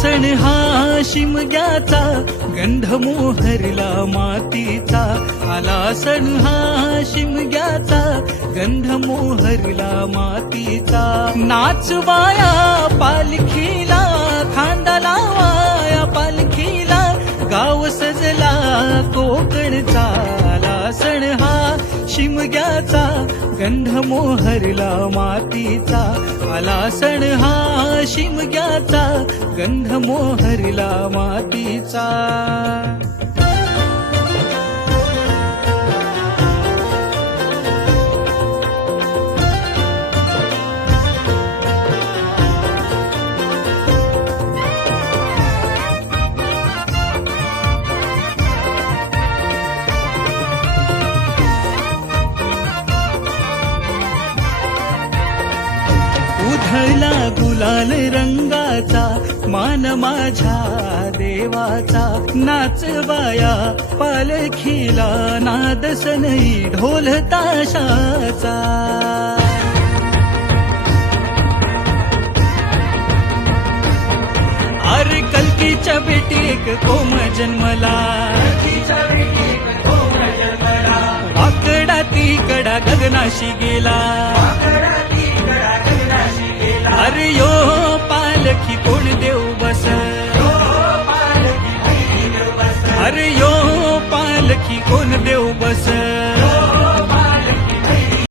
सण हा शिमग्याचा, गंध मोहरला मातीचा. आला सण हा शिमग्याचा, गंध मोहरला मातीचा. नाचवाया पालखीला, खांदा लावाया पालखीला, गाव सजला कोकणचा. आला सण हा शिमग्याचा, गंध मोहरला मातीचा. आला सण हा शिमग्याचा, गंध मोहरला मातीचा. उधळला गुलाल रंगाचा, मान माझ्या देवाचा. नाचवाया पालखीला, नाद सनई ढोल ताशाचा. अरे कल्कीच्या बेटीक कोम जन्मला, वाकडा तिकडा गगनाशी गेला. अरे यो पालखी कोण देव